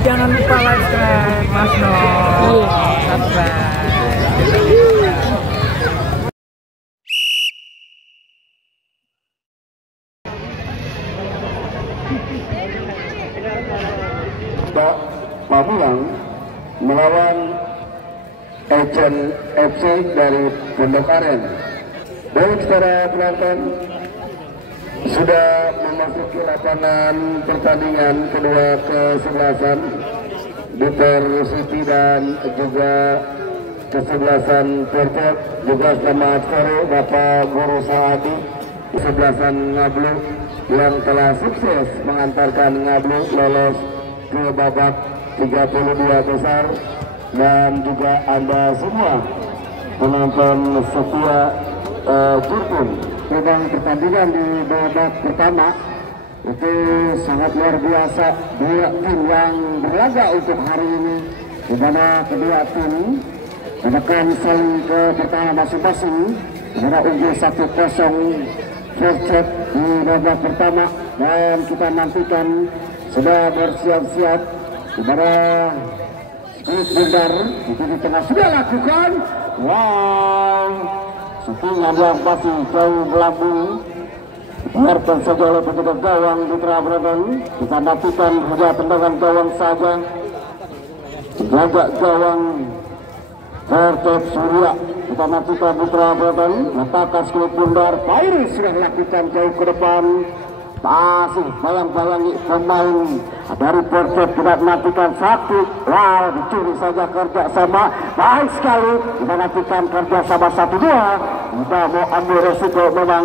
Jangan lupa like, subscribe, Mas No. Subscribe. Pak Pamulang melawan Ecen FC dari Pondok Aren. Baik secara penonton sudah memasuki lapangan pertandingan kedua kesebelasan Buper City dan juga kesebelasan Portet. Juga selamat sore Bapak Guru Saadi kesebelasan Ngablu yang telah sukses mengantarkan Ngablu lolos ke babak 32 besar, dan juga Anda semua penonton setia Jurpun. Memang pertandingan di babak pertama itu sangat luar biasa. Dua tim yang berlaga untuk hari ini, di mana kedua tim menekan saling ke pertahanan masing-masing, di mana unggul 1-0 first set di babak pertama, dan kita nantikan sudah bersiap-siap di mana Split Bundar itu di tengah sudah lakukan. Wow, serangan yang pasti jauh melambung, biarkan saja oleh penjaga gawang Putra Bratan. Kita nantikan saja tendangan gawang saja, jaga gawang Portet Surya. Kita nantikan Putra Bratan letakkan Split Bundar. Fairis sudah lakukan jauh ke depan, masih bayang-bayangi pemain dari Portet. Kita nantikan satu, wow, dicuri saja kerja sama. Baik sekali, kita nantikan kerja sama 1-2. Kita mau ambil resiko, memang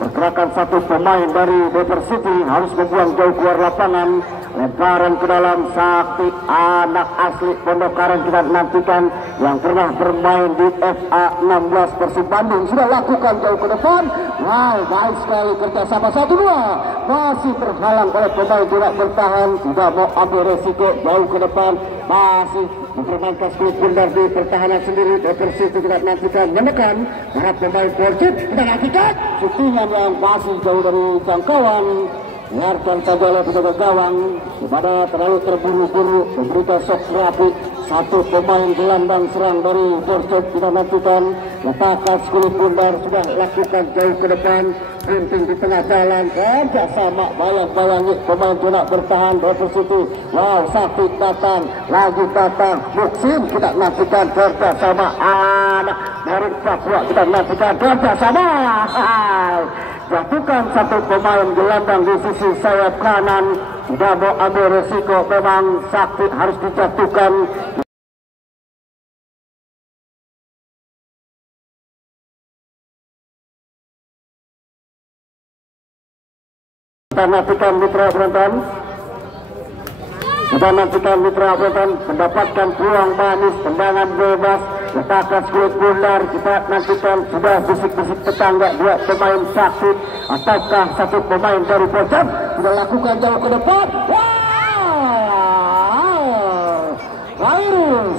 pergerakan satu pemain dari Buper City harus membuang jauh keluar lapangan. Lemparan ke dalam Sakti, anak asli Pondok Aren. Kita nantikan yang pernah bermain di FA 16 Persib Bandung sudah lakukan jauh ke depan. Wow, baik sekali kerja sama 1-2. Masih terhalang oleh pemain tidak bertahan. Tidak mau ambil resiko jauh ke depan, masih mempermainkan Split Bundar di pertahanan sendiri. Buper City tidak nantikan menekan para pemain Portet. Kita nantikan syutingan yang masih jauh dari jangkauan. Biarkan saja oleh penjaga gawang, kepada terlalu terburu-buru memberikan shock rapi. Satu pemain gelandang serang dari Portet. Kita nantikan letakkan Split Bundar sudah lakukan jauh ke depan, penting di tengah jalan, kerja sama bayang-bayangi pemain tidak bertahan Buper City. Wow, Sakti datang, lagi datang Muksin. Kita nantikan kerja sama anak dari Papua. Kita nantikan kerja sama, jatuhkan satu pemain gelandang di sisi sayap kanan. Tidak mau ambil resiko, memang Sakti harus dijatuhkan. Kita nantikan Mitra Bratan. Kita nantikan Mitra Bratan mendapatkan peluang manis, tendangan bebas, letakkan Split Bundar. Kita nantikan sudah bisik-bisik tetangga dua pemain Sakti ataukah satu pemain dari Portet. Sudah lakukan jauh ke depan. Wow, Fairis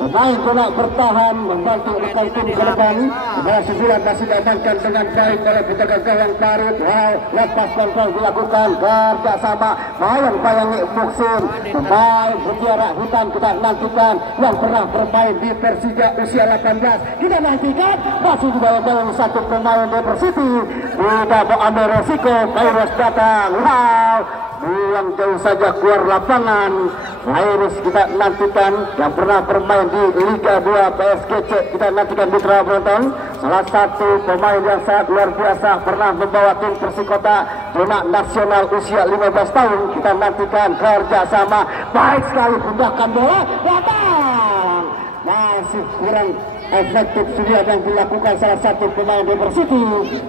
pemain tidak bertahan membantu rekan tim ke depan. Bola 9 masih diamankan dengan baik oleh penjaga gawang Tarut. Wow, lepas kontrol dilakukan kerja sama bayang-bayangi Muksin. Pemain mutiara hitam kita nantikan yang pernah bermain di Persija usia 18. Kita nantikan masih dibayang-bayangi satu pemain Buper City. Tidak mau ambil resiko, Fairis datang. Wow, buang jauh saja keluar lapangan. Fairis kita nantikan yang pernah bermain di Liga 2 PSGC. Kita nantikan Mitra Bratan, salah satu pemain yang sangat luar biasa, pernah membawa tim Persikota zona nasional usia 15 tahun. Kita nantikan kerja sama baik sekali, pindahkan bola datang, masih kurang efektif sudah yang dilakukan salah satu pemain Buper City.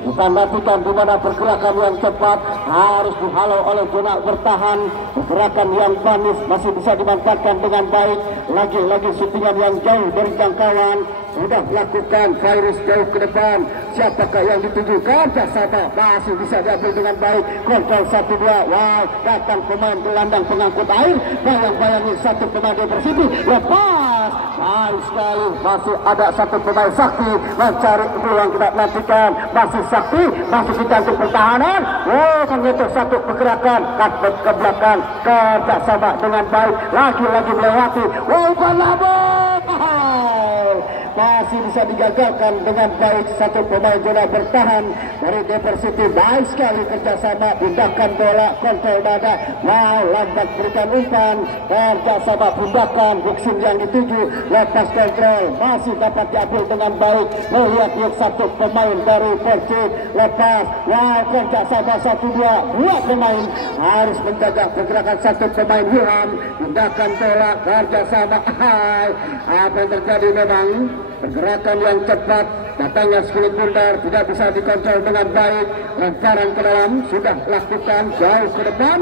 Kita nantikan di mana pergerakan yang cepat harus dihalau oleh zona bertahan. Pergerakan yang manis masih bisa dimanfaatkan dengan baik. Lagi-lagi syutingan yang jauh dari jangkauan sudah lakukan. Fairis jauh ke depan, siapakah yang ditujukan? Jasada masih bisa diambil dengan baik. Kontrol 1-2. Wow, datang pemain gelandang pengangkut air, bayang-bayangi satu pemain Buper City, lepas. baik sekali, masih ada satu pemain sakti mencari peluang, kita nantikan masih sakti, masih digantung pertahanan. Menyentuh satu pergerakan cutback ke belakang, kerja sama dengan baik, lagi-lagi melewati umpan lambung, masih bisa digagalkan dengan baik satu pemain zona bertahan dari Diversity. Baik sekali kerjasama, pindahkan bola, kontrol dada, lambat berikan umpan, kerjasama pindahkan, buksin yang dituju, lepas kontrol, masih dapat diambil dengan baik, melihat satu pemain dari Persib, lepas, kerjasama 1-2 pemain harus menjaga pergerakan satu pemain Wilham, pindahkan bola, kerjasama, apa yang terjadi memang pergerakan yang cepat, datangnya Skulit Bundar tidak bisa dikontrol dengan baik, lemparan ke dalam sudah lakukan jauh ke depan,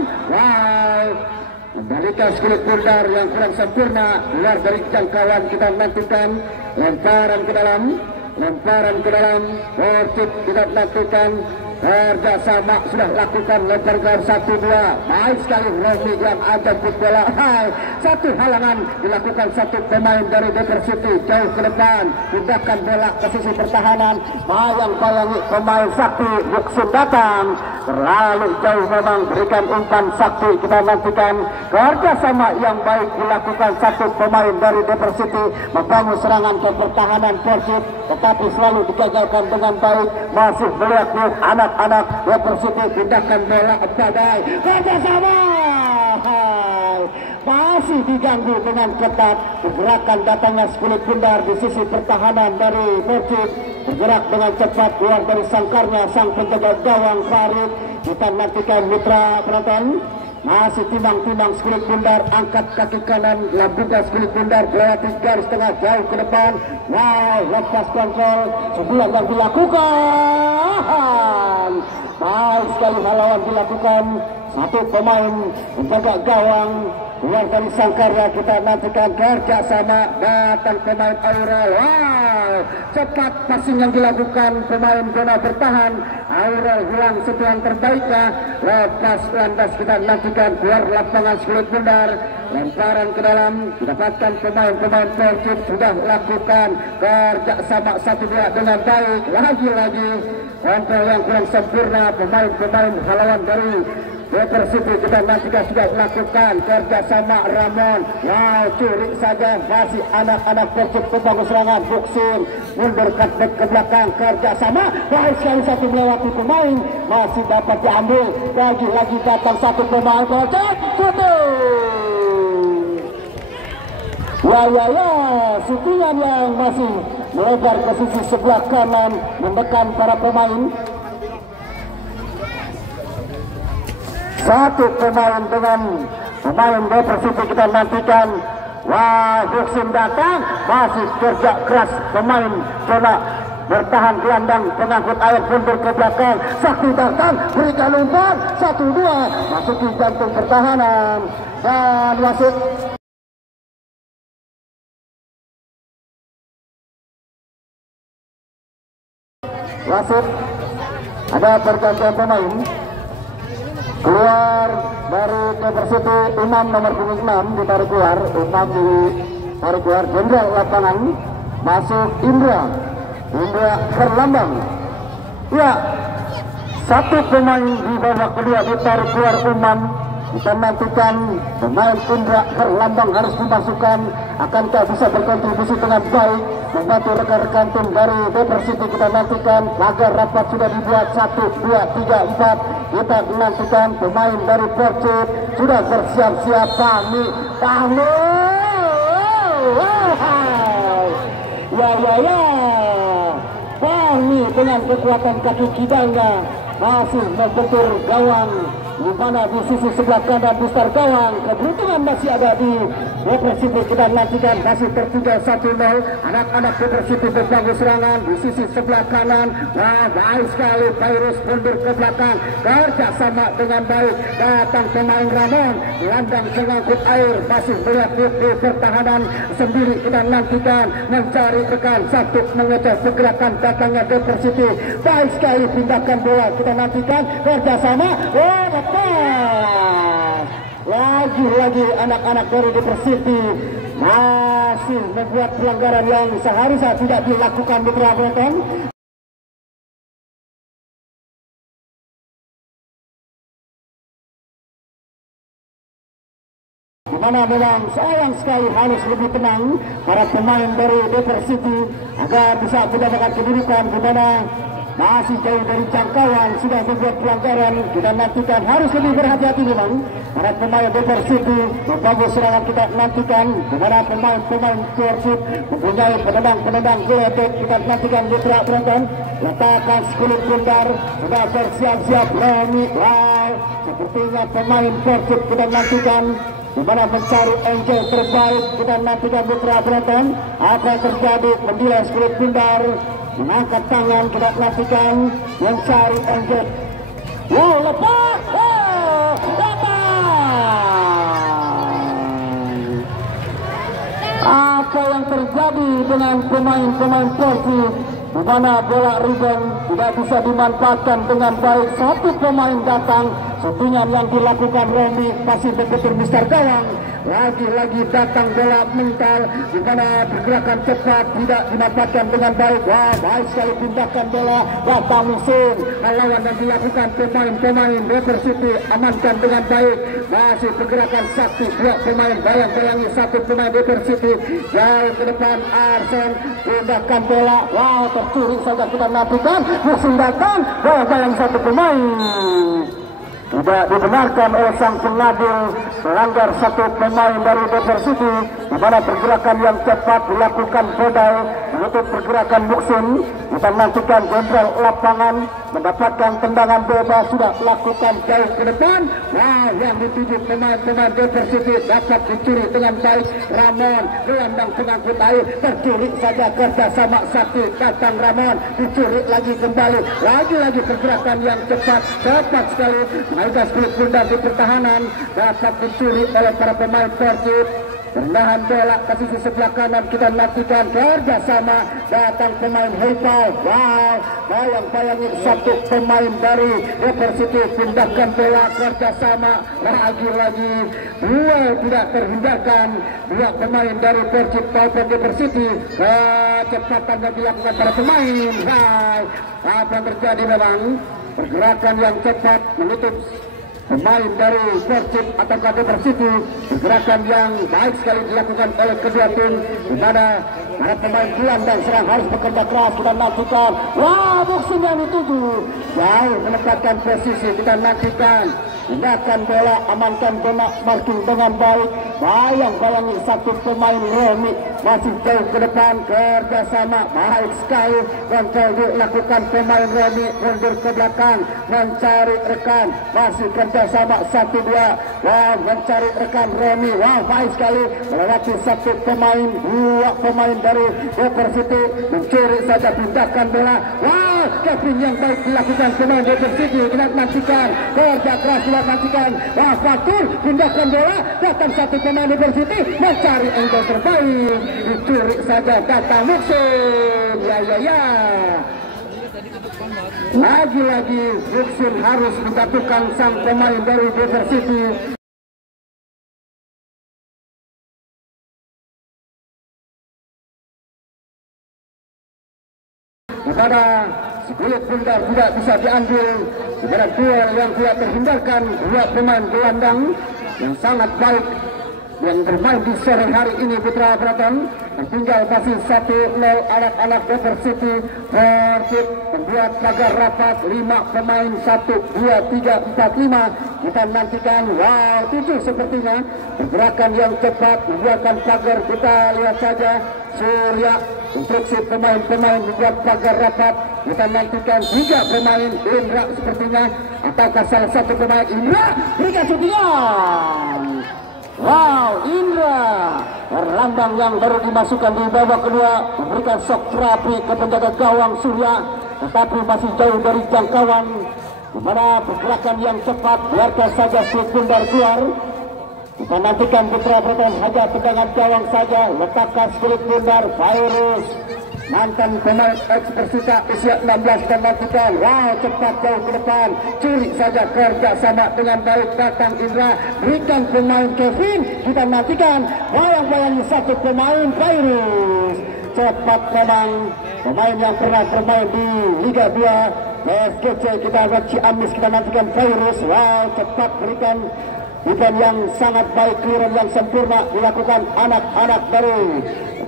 kembalikan Skulit Bundar yang kurang sempurna, keluar dari jangkauan, kita nantikan lemparan ke dalam, Persib tidak lakukan, kerjasama sudah lakukan, lempar ke 1-2, baik sekali Romi yang ada bola, satu halangan dilakukan satu pemain dari Diversity, jauh ke depan, pindahkan bola ke sisi pertahanan, bayang-bayangi pemain sakti, Buksin datang, terlalu jauh memang, berikan umpan sakti, kita nantikan kerjasama yang baik dilakukan satu pemain dari Diversity, membangun serangan ke pertahanan Persib, tetapi selalu digagalkan dengan baik, masih melihat anak-anak Diversity, pindahkan bola badai, kerjasama masih diganggu dengan ketat, pergerakan datangnya Skulit Bundar di sisi pertahanan dari Persib, bergerak dengan cepat keluar dari sangkarnya sang penjaga gawang Farid, kita nantikan mitra penonton, masih timbang-timbang Skulit Bundar, angkat kaki kanan, lambungkan Skulit Bundar, melewati garis tengah jauh ke depan, lepas kontrol, sebulan yang dilakukan, baik sekali halangan dilakukan, satu pemain menjaga gawang, keluar dari sangkarnya, kita nantikan kerjasama, datang pemain Aurel, cepat passing yang dilakukan pemain zona bertahan, Aurel hilang sentuhan terbaiknya, lepas landas, kita nantikan keluar lapangan Skulit Bundar, lemparan ke dalam, didapatkan pemain-pemain Persib, sudah lakukan kerjasama 1-2 dengan baik, lagi-lagi kontrol yang kurang sempurna pemain-pemain halangan dari Diversity, kita nantikan sudah melakukan kerjasama Ramon, curi saja, masih anak-anak Persib membangun serangan, Buksin mundur cutback ke belakang, kerjasama, baik sekali satu melewati pemain, masih dapat diambil, lagi-lagi datang satu pemain Persib, syutingan yang masih melebar ke sisi sebelah kanan, menekan para pemain. Satu pemain dengan pemain Diversity, kita nantikan, Buksin datang, masih kerja keras pemain zona bertahan gelandang pengangkut air, mundur ke belakang, Sakti datang, berikan umpan, 1-2, masuki jantung pertahanan, dan wasit ada pergantian pemain, keluar dari Diversity, Imam nomor 6 ditarik keluar, jenderal lapangan, masuk Indra Herlambang, satu pemain di babak kedua ditarik keluar Umam, kita nantikan pemain Indra Herlambang harus dimasukkan, akankah bisa berkontribusi dengan baik membantu rekan-rekan tim dari Diversity, kita nantikan, laga rapat sudah dibuat, 1, 2, 3, 4, kita nantikan pemain dari Persib sudah bersiap-siap, Fahmi, Fahmi dengan kekuatan kaki kidangnya masih membentur gawang, di mana di sisi sebelah kanan besar gawang, keberuntungan masih ada di Diversity, kita nantikan, masih tertinggal 1-0, anak-anak Diversity berbangun serangan di sisi sebelah kanan, baik sekali, Virus mundur ke belakang, kerjasama dengan baik, datang pemain Ramon, gelandang pengangkut air, masih melihat di pertahanan sendiri, kita nantikan, mencari rekan, satu mengejar pergerakan datangnya Diversity, baik sekali, pindahkan bola, kita nantikan, kerjasama, lepas, lagi anak-anak dari Diversity masih membuat pelanggaran yang seharusnya tidak dilakukan di penonton. Dimana memang sayang sekali harus lebih tenang para pemain dari Diversity agar bisa mendapatkan kedudukan, dimana masih jauh dari jangkauan, sudah membuat pelanggaran. Kita nantikan harus lebih berhati-hati memang para pemain Diversity. Membangun serangan kita nantikan, dimana pemain Persib mempunyai penendang geledek. Kita nantikan mitra penonton, letakkan skulit bundar, sudah bersiap-siap Romi. Wow, sepertinya pemain Persib kita nantikan dimana mencari angel terbaik. Kita nantikan mitra penonton apa yang terjadi. Menilai skulit bundar, mengangkat tangan, kita nantikan mencari angel. Lepas apa yang terjadi dengan pemain Persib, di mana bola rebound tidak bisa dimanfaatkan dengan baik. Satu pemain datang, settingan yang dilakukan Romi masih betul Mister Gawang. Lagi-lagi datang bola mental, di mana pergerakan cepat tidak dimanfaatkan dengan baik. Wah, baik sekali tindakan bola, datang musuh lawan dan dilakukan pemain Diversity, amankan dengan baik. Masih pergerakan satu dua pemain, bayang-bayangi satu pemain Diversity jauh ke depan. Arsen tindakan bola, wow, tercuri saja kita nantikan. Musuh datang, bayang-bayangi satu pemain. Tidak dibenarkan oleh sang pengadil, melanggar satu pemain dari Diversity, di mana pergerakan yang cepat dilakukan Bodai menutup pergerakan Muksin. Kita nantikan jenderal lapangan mendapatkan tendangan bebas, sudah lakukan jauh ke depan. Wah, yang dituju pemain Diversity dapat dicuri dengan baik. Ramon gelandang pengangkut air, tercuri saja kerjasama satu, datang Ramon, dicuri lagi kembali. Lagi-lagi pergerakan yang cepat sekali. Naikkan skulit bundar di pertahanan, dapat dicuri oleh para pemain Persib. Tendangan bola ke sisi sebelah kanan, kita nantikan kerjasama, datang pemain Haikal. Wow, bayang-bayangi satu pemain dari Diversity, pindahkan bola kerjasama. Lagi dua tidak terhindarkan, dua pemain dari Persib maupun Diversity. Kecepatan yang dilakukan para pemain. Apa yang terjadi memang pergerakan yang cepat menutup pemain dari Persib atau Diversity. Pergerakan yang baik sekali dilakukan oleh kedua tim, di mana para pemain gelandang serang harus bekerja keras. Kita nantikan, wah, Muksin yang dituju jauh menempatkan posisi. Kita nantikan tindakan bola, amankan bola, marking dengan baik. Bayang-bayangi satu pemain Romi masih jauh ke depan, kerjasama baik sekali. Kontrol dilakukan pemain Romi, mundur ke belakang mencari rekan, masih kerjasama 1-2. Wah, mencari rekan Romi, wah, baik sekali melewati satu pemain, dua pemain dari Diversity mencuri saja, pindahkan bola. Wah, Kevin yang baik dilakukan pemain Diversity. Kita nantikan kerja keras, kita nantikan. Wah, Fatur pindahkan bola, datang satu pemain Diversity mencari angle terbaik, dicuri saja, datang Muksin. Ya. Lagi-lagi Muksin harus menjatuhkan sang pemain dari Diversity. Kepada skulit bundar tidak bisa diambil, kepada duel yang tidak terhindarkan, dua pemain gelandang yang sangat baik yang bermain di sore hari ini. Putra Praton tertinggal masih 1-0 anak-anak Diversity. Persib membuat pagar rapat, 5 pemain, 1, 2, 3, 4, 5. Kita nantikan, wow, 7 sepertinya. Pergerakan yang cepat membuatkan pagar. Kita lihat saja Surya, instruksi pemain-pemain membuat pagar rapat. Kita nantikan 3 pemain. Indra sepertinya, ataukah salah satu pemain Indra berikan shootingan. Wow, Indra Erlambang yang baru dimasukkan di babak kedua memberikan shock terapi ke penjaga gawang Surya, tetapi masih jauh dari jangkauan. Dimana pergerakan yang cepat, biarkan saja skulit bundar keluar. Kita nantikan Putra Proton hanya tendangan gawang saja, letakkan skulit bundar. Virus mantan pemain Persita usia 16 dan nantikan. Wow, cepat jauh ke depan, curi saja kerja sama dengan baik. Datang Indra, berikan pemain Kevin, kita nantikan. Bayang-bayang satu pemain Virus, cepat memang pemain yang pernah bermain di Liga 2 SGC. Kita lihat Ciamis, kita nantikan Virus. Wow, cepat berikan yang sangat baik, clearance yang sempurna dilakukan anak-anak dari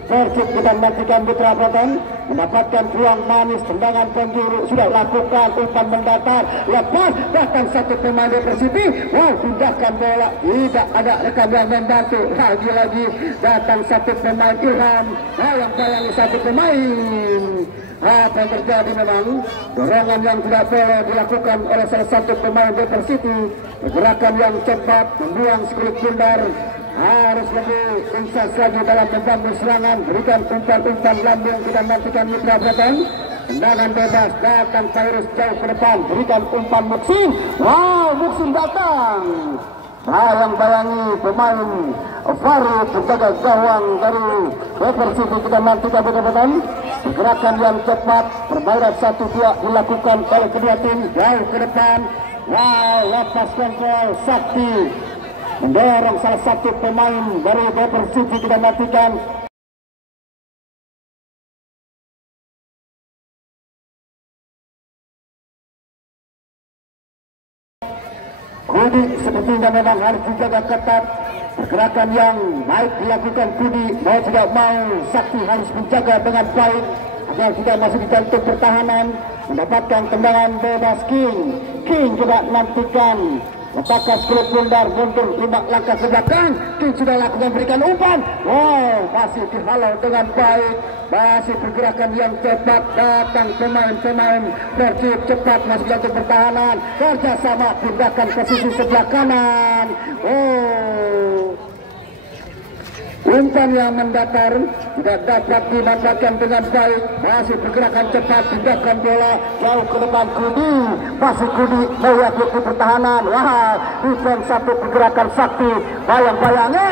Persib. Kita nantikan Putra Proton mendapatkan peluang manis, tendangan penjuru sudah lakukan, umpan mendatar, lepas, datang satu pemain Persiti. Wow, pindahkan bola, tidak ada rekan yang membantu. Lagi-lagi datang satu pemain Ilham, bayang-bayangi satu pemain. Apa yang terjadi memang dorongan yang tidak boleh dilakukan oleh salah satu pemain Persiti. Pergerakan yang cepat membuang sekulit pundar, harus lebih insas lagi dalam membangun serangan. Berikan umpan-umpan lambung, kita nantikan Mitra Proton. Tendangan bebas, datang Virus jauh ke depan, berikan umpan Muksin. Wow, Muksin datang, bayang-bayangi pemain Farid, penjaga gawang dari Persiti. Kita nantikan Mitra Proton. Pergerakan yang cepat, perbaikan 1-2 dilakukan oleh kedua tim jauh ke depan. Wow, lepas kontrol Sakti mendorong salah satu pemain dari Persiti. Kita nantikan Kudi, sepertinya memang harus dijaga ketat. Pergerakan yang baik dilakukan Kudi, mau tidak mau Sakti harus menjaga dengan baik agar tidak masuk di jantung pertahanan. Mendapatkan tendangan bebas King kita nantikan. Letakkan sekulit pundar, mundur 5 langkah ke belakang. King sudah lakukan, berikan umpan. Wow, masih dihalau dengan baik. Masih pergerakan yang cepat, datang pemain-pemain Persib cepat masuk jantung pertahanan. Kerjasama, pindahkan ke sisi sebelah kanan. Umpan yang mendatar tidak dapat dimanfaatkan dengan baik. Masih pergerakan cepat, pindahkan bola jauh ke depan. Kudi, masih Kudi meyakini pertahanan. Wah, defense satu, pergerakan Sakti, bayang-bayangi.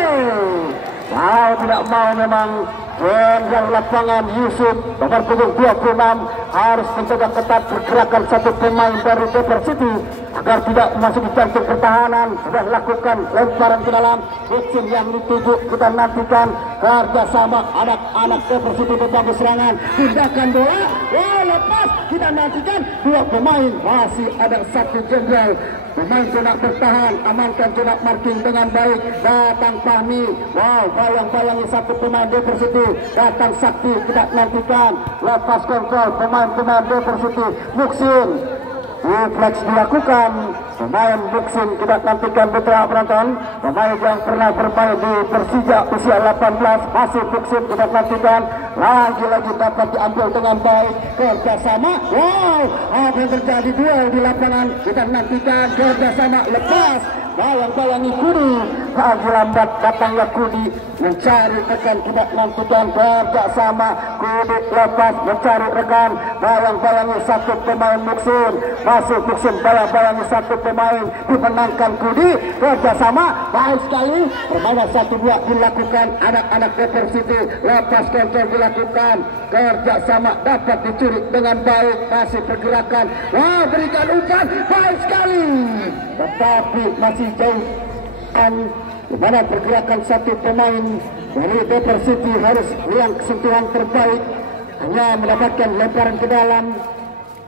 Wow, tidak mau memang yang lapangan Yusuf nomor punggung 26 harus menjaga ketat pergerakan satu pemain dari Persiti agar tidak masuk di jantung pertahanan. Sudah lakukan lemparan ke dalam, Muksin yang dituju. Kita nantikan kerjasama anak-anak Persiti beberapa serangan, pindahkan bola, lepas, kita nantikan dua pemain, masih ada satu jenderal. Pemain coba bertahan, amankan coba marking dengan baik. Datang Fahmi, wow, bayang-bayangi satu pemain Persiti. Datang Sakti, kita nantikan. Lepas kontrol pemain-pemain Persiti. Muksin, refleks dilakukan. Pemain Muksin, kita nantikan Putra Penonton. Pemain yang pernah bermain di Persija usia 18. Masih Muksin, kita nantikan. Lagi-lagi dapat diambil dengan baik. Kerjasama, wow, apa yang terjadi, duel di lapangan. Kita nantikan kerjasama, lepas, bayang-bayangi Kudi. Lagi lambat datangnya Kudi mencari rekan. Kita nantikan kerjasama, Kudi lepas mencari rekan. Bayang-bayangi satu pemain Muksin. Masuk Muksin, bayang-bayangi satu pemain, dimenangkan Kudi. Kerjasama baik sekali, permainan 1-2 dilakukan anak-anak Persiti. Lepas kontrol dilakukan, kerjasama dapat dicuri dengan baik. Masih pergerakan, wah, berikan umpan baik sekali, tetapi masih jauh. Di mana pergerakan satu pemain dari Persiti harus yang sentuhan terbaik, hanya mendapatkan lemparan ke dalam.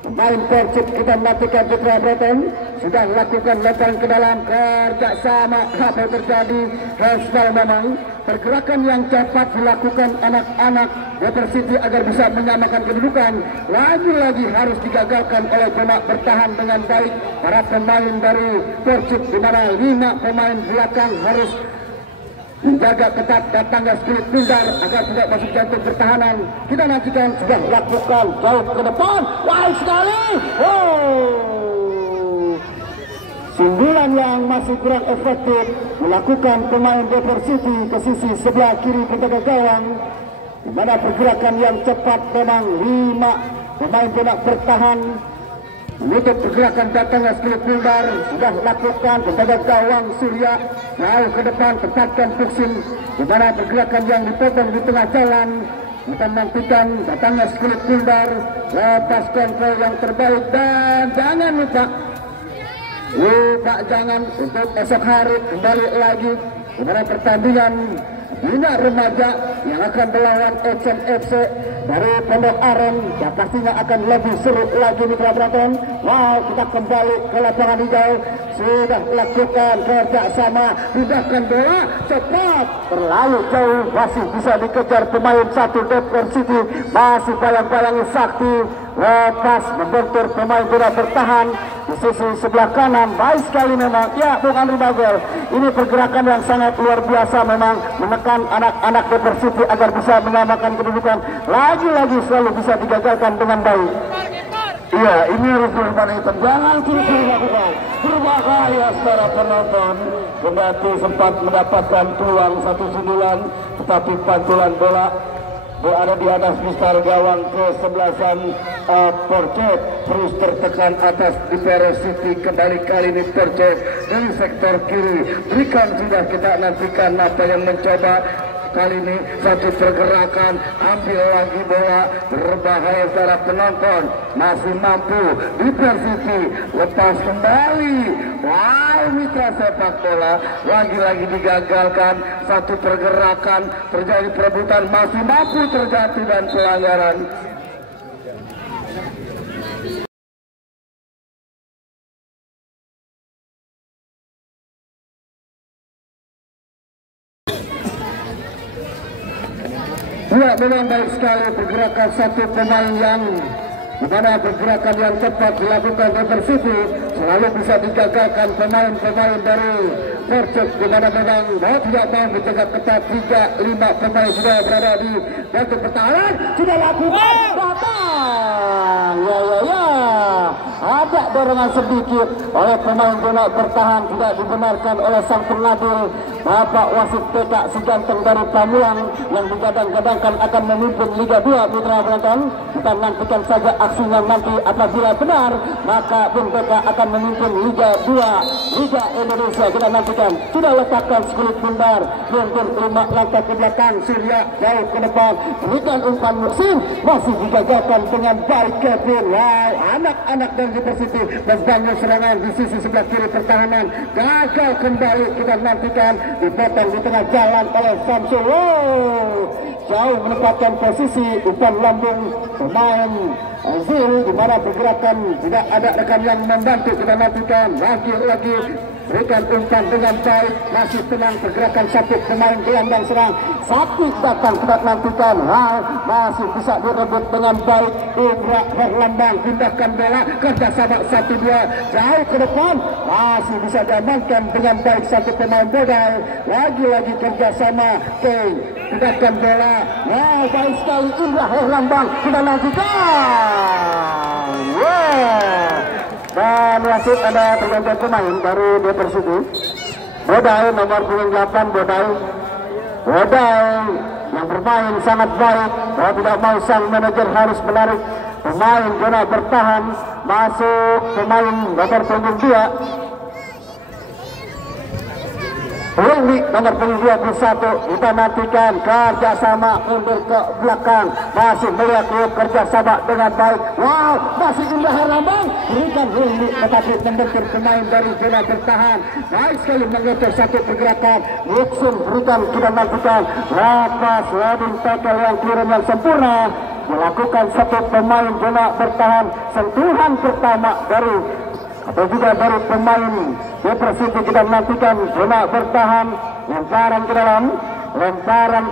Pemain Persib, kita nantikan Putra Proton sudah lakukan lemparan ke dalam. Kerjasama, apa yang terjadi? Hesbal memang pergerakan yang cepat dilakukan anak-anak Persiti agar bisa menyamakan kedudukan. Lagi-lagi harus digagalkan oleh Demak bertahan dengan baik. Para pemain dari Persib, di mana 5 pemain belakang harus menjaga ketat datangnya sekulit pundar agar tidak masuk jantung pertahanan. Kita nantikan, sudah lakukan jauh ke depan, baik sekali. Sundulan yang masih kurang efektif melakukan pemain Persiti ke sisi sebelah kiri penjaga gawang, di mana pergerakan yang cepat memang 5 pemain Demak bertahan menutup pergerakan datangnya sekulit pundar. Sudah lakukan penjaga gawang Surya jauh ke depan, tempatkan Muksin, di mana pergerakan yang dipotong di tengah jalan. kita nantikan datangnya Skulit Pindar, lepas kontrol yang terbaik, dan jangan lupa jangan untuk esok hari kembali lagi kepada pertandingan Bina Remaja yang akan melawan Ecen FC dari Pondok Aren, yang pastinya akan lebih seru lagi di Kelabaran. Wow, kita kembali ke lapangan hijau, sudah lakukan kerja sama, pindahkan bola cepat, terlalu jauh, masih bisa dikejar pemain satu Depok City, masih bayang-bayangi Sakti, lepas membentur pemain bola bertahan di sisi sebelah kanan. Baik sekali memang, ya bukan Ribagol, ini pergerakan yang sangat luar biasa memang, menekan anak-anak Depok City agar bisa menyamakan kedudukan, lagi-lagi selalu bisa digagalkan dengan baik. Iya, ini harus bermain hitam, jangan kiri-kiri lakukan, berbahaya secara penonton. Kendati sempat mendapatkan peluang satu sundulan, tetapi pantulan bola berada di atas mistar gawang kesebelasan Porcet, terus tertekan atas di Perez City. Kembali kali ini Porcet dari sektor kiri, berikan sudah, kita nantikan apa yang mencoba. Kali ini satu pergerakan, ambil lagi bola, berbahaya secara penonton, masih mampu di Persiti, lepas kembali. Wow, mitra sepak bola lagi-lagi digagalkan, satu pergerakan, terjadi perebutan, masih mampu terjatuh dan pelanggaran. Ya, memang baik sekali pergerakan satu pemain yang dimana pergerakan yang cepat dilakukan di Persiti selalu bisa digagalkan pemain-pemain dari Porcet, dimana memang mau tidak mau menjaga ketat 3-5 pemain sudah berada di bangku pertahanan, sudah lakukan datang. Ya. Ada dorongan sedikit oleh pemain bola bertahan, tidak dibenarkan oleh sang pengadil Bapak wasit TK Siganteng dari Pamulang yang digadang-gadangkan akan memimpin Liga 2. Mitra penonton, kita nantikan saja aksinya nanti. Apabila benar, maka Bung TK akan memimpin Liga 2 Liga Indonesia. Kita nantikan. Sudah letakkan Skulit Pindar, mundur 5 langkah ke belakang, Surya jauh ke depan, berikan umpan Musim, masih digagalkan dengan baik Kevin. Wow, anak-anak dan Persiti membangun serangan di sisi sebelah kiri pertahanan, gagal kembali. Kita nantikan, dipotong di tengah jalan oleh Samsul. Wow, jauh menempatkan posisi, umpan lambung pemain Zil, di mana pergerakan tidak ada rekan yang membantu. Kita nantikan lagi-lagi, berikan umpan dengan baik, masih tenang, pergerakan satu pemain gelandang serang Sakti datang. Kita nantikan, masih bisa direbut dengan baik. Indra Herlambang pindahkan bola, kerjasama 1-2 jauh ke depan, masih bisa diamankan dengan baik satu pemain Bodai. Lagi-lagi kerjasama Kay, pindahkan bola, baik sekali Indra Herlambang. Kita nantikan, dan wasit ada pergantian pemain dari Depok City. Bodai nomor 8, Bodai yang bermain sangat baik. Kalau tidak mau sang manajer harus menarik pemain zona bertahan. Masuk pemain nomor 2, Rumi nomor 21. Kita nantikan kerjasama mundur ke belakang, masih melihat kerjasama dengan baik. Wow, masih Indra Herlambang, berikan Rumi, tetapi membentur pemain dari zona bertahan. Baik sekali mengejar satu pergerakan. Nixon berikan, kita nantikan lepas loading tackle yang kirim yang sempurna, dilakukan satu pemain zona bertahan. Sentuhan pertama dari atau juga dari pemain Depok City. Kita nantikan zona bertahan, lemparan ke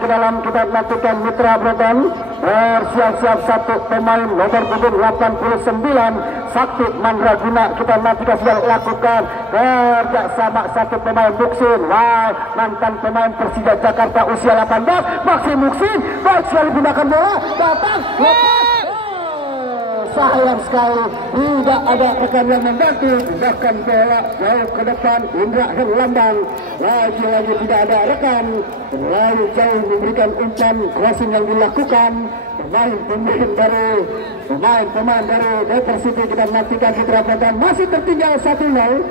dalam, kita nantikan Mitra Broton bersiap-siap satu pemain nomor 89 Sakti Mandraguna. Kita nantikan sudah lakukan kerja sama satu pemain Muksin. Wow, mantan pemain Persija Jakarta usia 18, Maxi Muksin, baik sekali gunakan bola, datang, lepas. Sayang sekali tidak ada rekan yang membantu, bahkan bola jauh ke depan. Indra Herlambang lagi-lagi tidak ada rekan, terlalu jauh memberikan umpan crossing yang dilakukan pemain-pemain dari Depok City. Kita nantikan di terapan, masih tertinggal 1-0.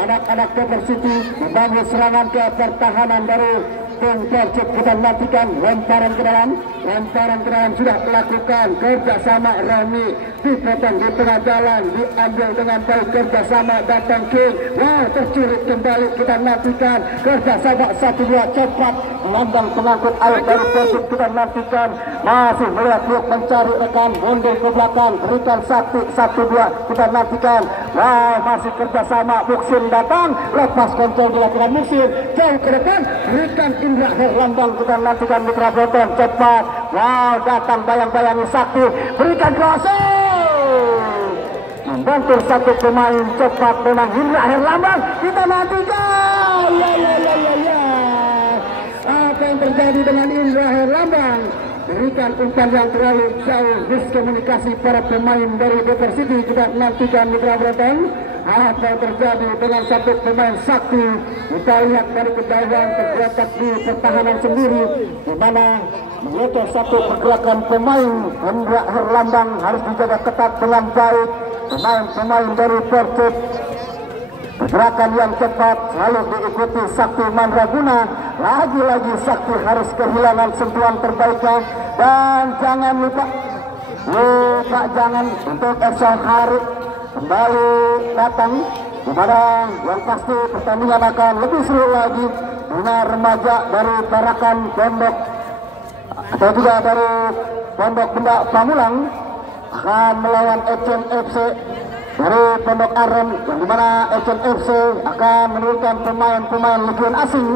Anak-anak Depok City membangun serangan ke pertahanan dari pendukung Persib kita nantikan lemparan ke dalam sudah dilakukan kerjasama Romi, dipotong di tengah jalan, diambil dengan baik kerjasama datang King. Wow, tercuri kembali kita nantikan kerjasama 1-2 cepat gelandang pengangkut air dari Persib kita nantikan masih melihat Luke mencari rekan, mundur ke belakang, berikan Sakti 1-2 kita nantikan. Wow, masih kerjasama Muksin datang, lepas kontrol dilakukan Muksin jauh ke depan, berikan Indra Herlambang kita nantikan Mitra Boton cepat. Wow, datang bayang-bayangi Sakti, berikan crossing, membantu satu pemain cepat memang Indra Herlambang kita nantikan. Ya. Apa yang terjadi dengan Indra Herlambang? Berikan umpan yang terlalu jauh, diskomunikasi para pemain dari Better City kita nantikan Mitra Boton. Apa yang terjadi dengan satu pemain Sakti? Kita lihat dari kejauhan tergeletak di pertahanan sendiri, di mana menyetor satu pergerakan pemain Indra Herlambang harus dijaga ketat dengan baik. Pemain dari Persib pergerakan yang cepat selalu diikuti Sakti Mandraguna. Lagi-lagi Sakti harus kehilangan sentuhan terbaiknya. Dan jangan lupa jangan untuk esok hari kembali datang, dimana yang pasti pertandingan akan lebih seru lagi dengan remaja dari Barakan Pondok atau juga dari Pondok Benda Pamulang akan melawan Ecen FC dari Pondok Aren, yang dimana Ecen FC akan menurunkan pemain-pemain legion asing,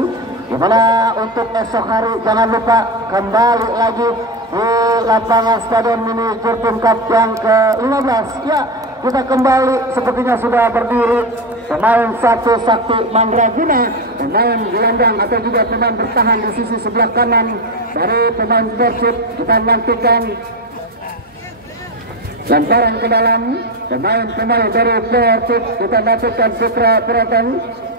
dimana untuk esok hari jangan lupa kembali lagi di lapangan Stadion Mini Jurtin Cup yang ke-15. Ya, kita kembali sepertinya sudah berdiri pemain satu Sakti Mandraguna, pemain gelandang atau juga pemain bertahan di sisi sebelah kanan dari pemain Persib. Kita nantikan lemparan ke dalam pemain dari Persib. Kita nantikan Putra Peraton,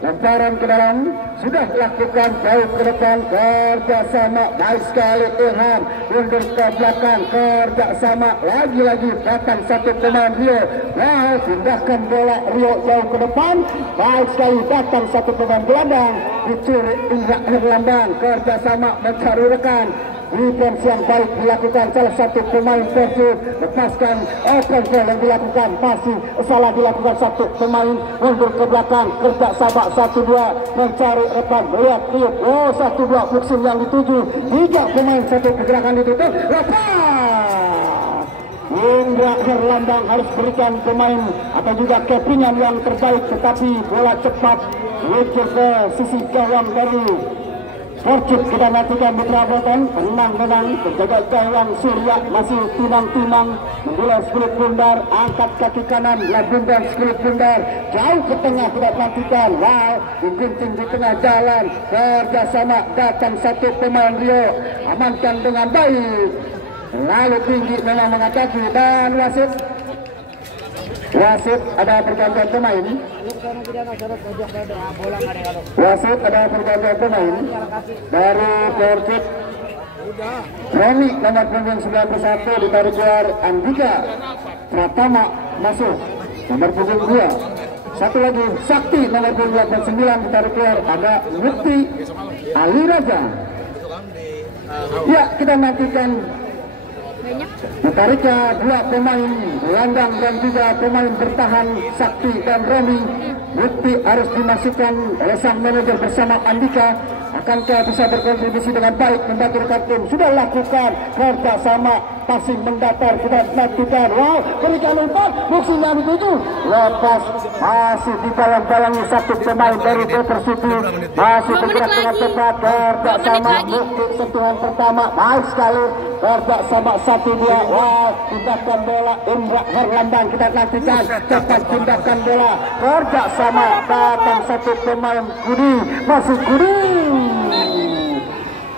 lemparan ke dalam sudah lakukan jauh ke depan, kerjasama baik sekali Ilham, mundur ke belakang, kerjasama lagi-lagi datang satu pemain Rio. Wow, pindahkan bola Rio jauh ke depan, baik sekali datang satu pemain gelandang, dicuri Indra Herlambang, kerjasama mencari rekan. Defense yang baik dilakukan salah satu pemain Persib, lepaskan kontrol yang dilakukan, masih salah dilakukan satu pemain, mundur ke belakang, kerja sama 1-2 mencari rekan, melihat tiup, 1-2 Muksin yang dituju, 3 pemain satu pergerakan ditutup, lepas. Indra Herlambang harus berikan pemain atau juga kepingan yang terbaik, tetapi bola cepat meluncur ke sisi gawang dari Persib. Kita nantikan Mitra Boton menang berjaga gawang Surya masih timang-timang memulai Skulit Bundar, angkat kaki kanan Labundan Skulit Bundar jauh ke tengah. Kita nantikan, wow, digunting di tengah jalan, kerjasama datang satu pemain Rio, amankan dengan baik, lalu tinggi memang mengatasi. Dan wasit ada pergantian pemain. Wasit ada pergantian pemain dari Persib. Romi nomor punggung 91 ditarik keluar, Andika Pratama masuk nomor punggung 2. Satu lagi Sakti nomor punggung 89 ditarik keluar, ada Mukti Ali Raja. Ya, kita nantikan ditariknya 2 pemain gelandang dan juga pemain bertahan Sakti dan Romi. Mukti harus dimasukkan oleh sang manajer bersama Andika. Akankah bisa berkontribusi dengan baik membantu rekan tim? Sudah lakukan kerjasama, passing mendatar, kita lakukan. Wow, berikan umpan, Muksin yang dituju, lepas, masih dibayang-bayangi satu pemain dari Better City, masih bergerak dengan cepat, kerjasama Mukti sentuhan pertama, baik sekali, kerjasama 1-2. Wow, pindahkan bola Indra Herlambang, kita nantikan cepat pindahkan bola, kerjasama datang satu pemain Kudi, masih Kudi.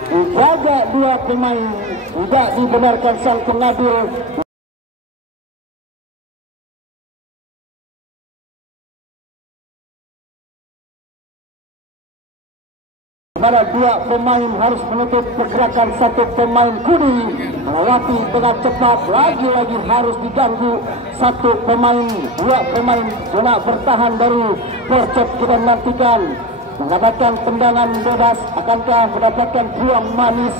Dijaga 2 pemain, tidak dibenarkan sang pengadil. Mana 2 pemain harus menutup pergerakan satu pemain Kudi, melewati dengan cepat, lagi-lagi harus diganggu satu pemain, 2 pemain zona bertahan dari Persib. Kita nantikan mendapatkan tendangan bebas. Akankah mendapatkan peluang manis?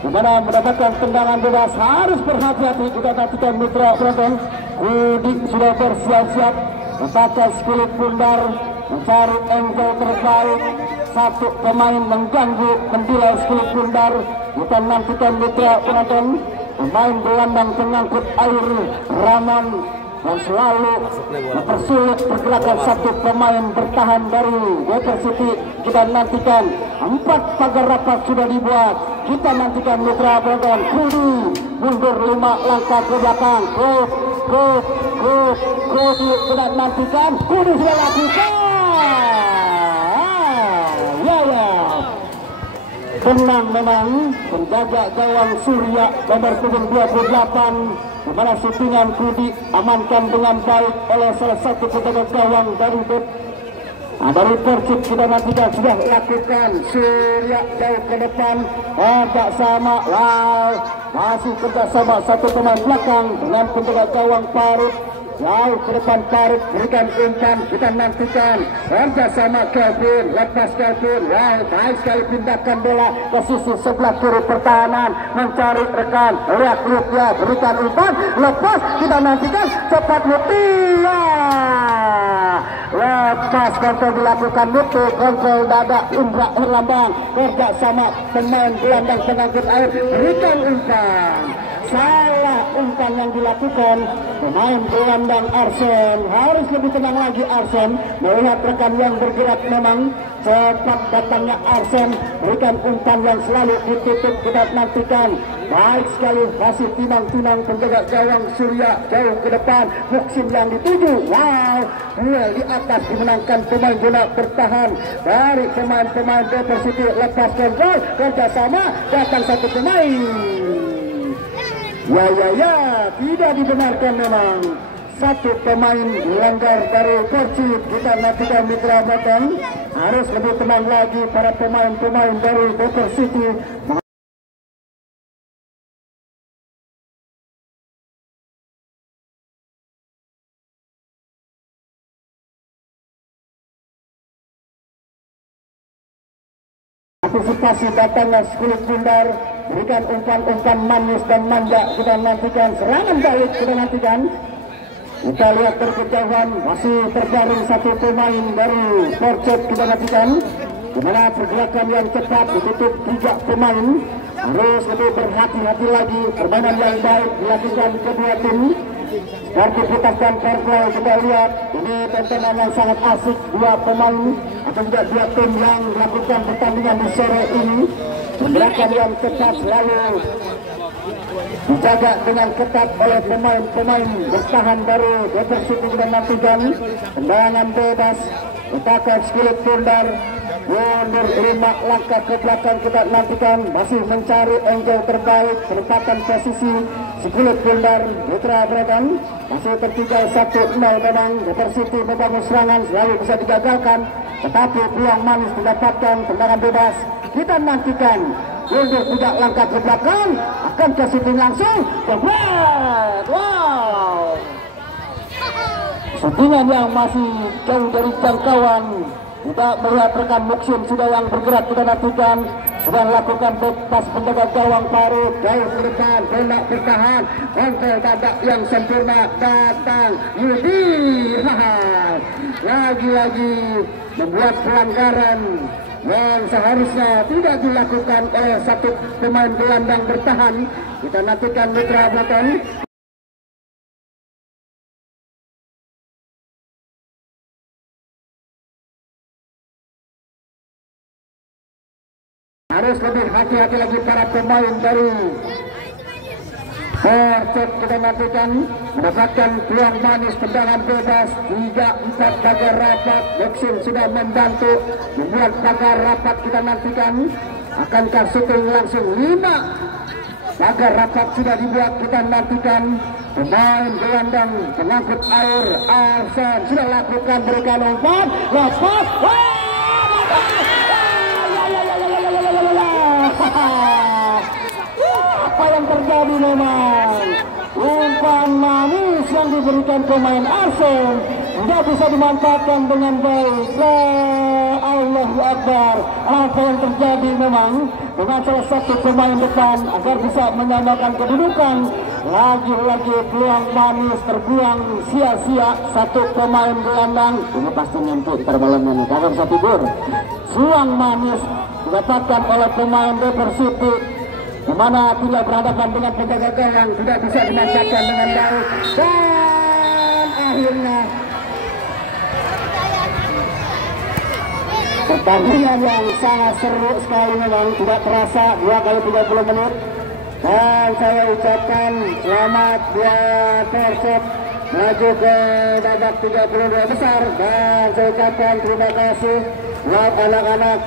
Dimana mendapatkan tendangan bebas, harus berhati-hati. Kita nantikan mitra penonton. Kudi sudah bersiap-siap memakai skulit pundar, mencari angle terbaik. Satu pemain mengganggu, mendelay skulit pundar. Kita nantikan mitra penonton. Pemain gelandang pengangkut air Ramon yang selalu mempersulit pergerakan satu pemain bertahan dari Water City. Kita nantikan 4 pagar rapat sudah dibuat. Kita nantikan mitra penonton. Kudi mundur 5 langkah ke belakang. Kudi kita nantikan. Kudi sudah lakukan. Tenang memang penjaga gawang Surya nomor 28, dimana shootingan Kudi amankan dengan baik oleh salah satu penjaga gawang dari dari Persib. Kita nantikan sudah lakukan. Surya jauh ke depan, agak sama. Masih kerjasama satu pemain belakang dengan penjaga gawang Parut. Jauh ke depan Parut, berikan umpan. Kita nantikan kerjasama Kelvin, lepas Kelvin. Baik sekali pindahkan bola ke sisi sebelah kiri pertahanan, mencari rekan. Lihat ya, berikan umpan, lepas. Kita nantikan cepat Mutia. Lepas kontrol dilakukan Muti, kontrol dada Indra Herlambang, kerjasama pemain gelandang pengangkut air, berikan umpan. Salah umpan yang dilakukan pemain gelandang Arsen. Harus lebih tenang lagi Arsen, melihat rekan yang bergerak. Memang cepat datangnya Arsen, berikan umpan yang selalu ditutup. Kita nantikan baik sekali, masih timang-timang penjaga gawang Surya jauh ke depan. Muksin yang dituju, duel di atas dimenangkan pemain zona bertahan dari pemain-pemain Water City. Lepas kontrol, kerjasama, datang satu pemain. Tidak dibenarkan memang. Satu pemain melanggar dari Persib. Kita nantikan mitra belakang. Harus lebih tenang lagi para pemain-pemain dari Water City. Antisipasi datangnya skulit pundar, berikan umpan-umpan manis dan manja. Kita nantikan serangan balik. Kita nantikan. Kita lihat terkejauhan masih terbaring satu pemain dari Persib. Kita nantikan dimana pergerakan yang cepat ditutup 3 pemain. Harus lebih berhati-hati lagi. Permainan yang baik dilakukan kedua tim. Sportivitas dan fairplay kita lihat. Ini tontonan yang sangat asik. 2 pemain atau juga 2 tim yang melakukan pertandingan di sore ini. Pergerakan yang cepat selalu dijaga dengan ketat oleh pemain-pemain bertahan dari Water City. Kita nantikan tendangan bebas, letakkan skulit pundar, mundur 5 langkah ke belakang. Kita nantikan masih mencari angle terbaik, penempatan posisi skulit pundar. Mitra Bregan masih tertinggal 1-0. Memang Water City membangun serangan selalu bisa digagalkan, tetapi peluang manis mendapatkan tendangan bebas. Kita nantikan mundur 3 langkah ke belakang, akan ke shooting langsung. Shootingan yang masih jauh dari jangkauan. Kita melihat rekan Muksin sudah yang bergerak. Kita nantikan sudah lakukan back pass penjaga gawang Parut jauh ke depan, bola bertahan, kontrol dada yang sempurna. Datang Yudi, lagi-lagi membuat pelanggaran yang seharusnya tidak dilakukan oleh satu pemain gelandang bertahan. Kita nantikan mitra belakang. Harus lebih hati-hati lagi para pemain dari Persib. Kita nantikan mendapatkan peluang manis, tendangan bebas 3-4 pagar rapat. Muksin sudah membantu membuat pagar rapat. Kita nantikan akankah shooting langsung 5 pagar rapat sudah dibuat. Kita nantikan pemain gelandang pengangkut air Arsen sudah lakukan, berikan umpan, lepas. Apa yang terjadi memang? Umpan manis yang diberikan pemain Arsen tidak bisa dimanfaatkan dengan baik. Allah Allahu Akbar. Apa yang terjadi memang dengan salah satu pemain depan agar bisa menyamakan kedudukan. Lagi-lagi peluang manis terbuang sia-sia. Satu pemain gelandang ini pasti nyentuh terbalamnya nih, kagak bisa tidur. Peluang manis didapatkan oleh pemain Depok City, di mana tidak berhadapan dengan penjaga gawang, tidak bisa dimanfaatkan dengan baik, dan akhirnya pertandingan yang sangat seru sekali memang tidak terasa 2 kali 30 menit. Dan saya ucapkan selamat buat Persib maju ke babak 32 besar, dan saya ucapkan terima kasih buat anak-anak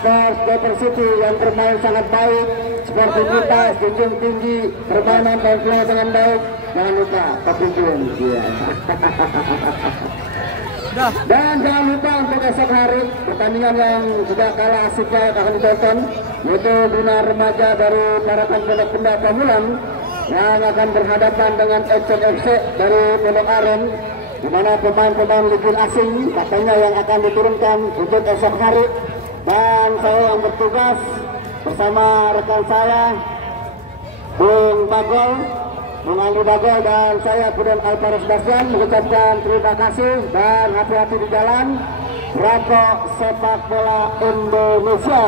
Depok City yang bermain sangat baik, sportivitas junjung tinggi, permainan dan flow dengan baik. Jangan lupa kepinjun ya. Dan jangan lupa untuk esok hari pertandingan yang sudah kalah asiknya akan ditonton, yaitu Bina Remaja dari Parakan Pondok Indah Pamulang yang akan berhadapan dengan Econ FC dari Pondok Aren, di mana pemain-pemain ligin asing katanya yang akan diturunkan untuk esok hari. Dan saya yang bertugas bersama rekan saya Bung Bagol, Bung Andi Bagol, dan saya Pudon Alparis Basjan mengucapkan terima kasih dan hati-hati di jalan. Rako Sepak Bola Indonesia.